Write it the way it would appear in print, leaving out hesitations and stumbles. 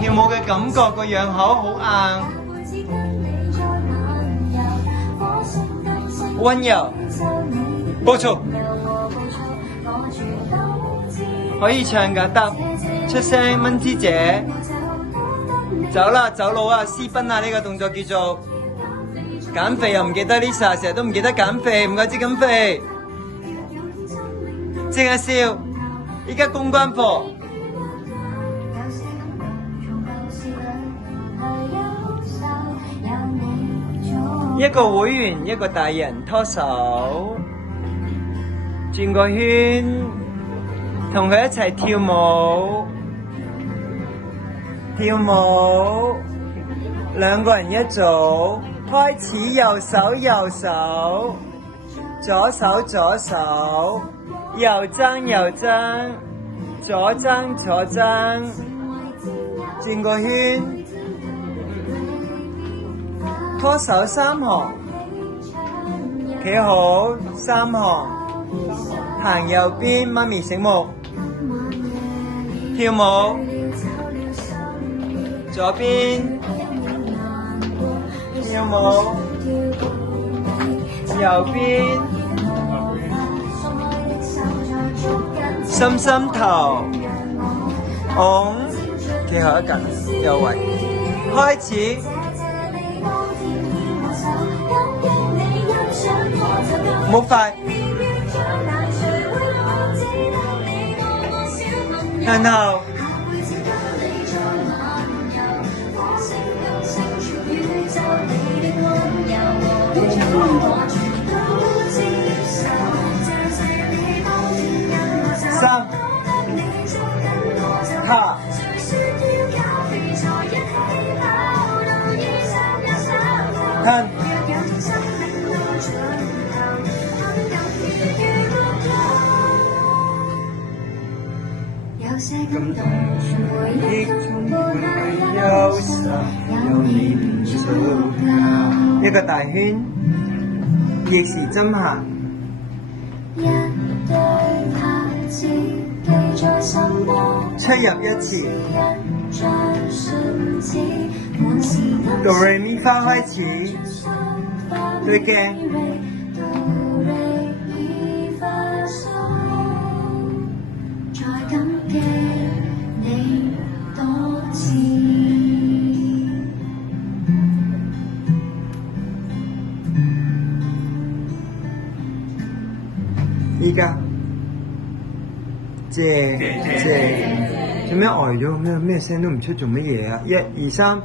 跳舞嘅感覺個樣好硬，溫柔，暴躁，可以唱㗎得，出聲蚊之姐，走啦走佬啊，私奔啊，呢個動作叫做減肥，又唔記得 Lisa， 成日都唔記得減肥，唔怪之咁肥，淨係笑，依家公關課。一個會員，一個大人拖手，轉個圈，同佢一齊跳舞，跳舞，兩個人一組，開始右手右手，左手左手，右爭右爭，左爭左爭，轉個圈。拖手三行，企好三行，行右邊，媽咪醒目，跳舞，左邊，跳舞，右邊，心心頭，拱，企後一近，右圍，開始。唔好快，向後，三，下，看。感動回憶充滿憂愁，有你便足夠。一個大圈，逆時針行。出入一次。Do re mi fa 開始，對鏡。依家謝，做咩呆咗？咩聲都唔出，做乜嘢啊？1、2、3。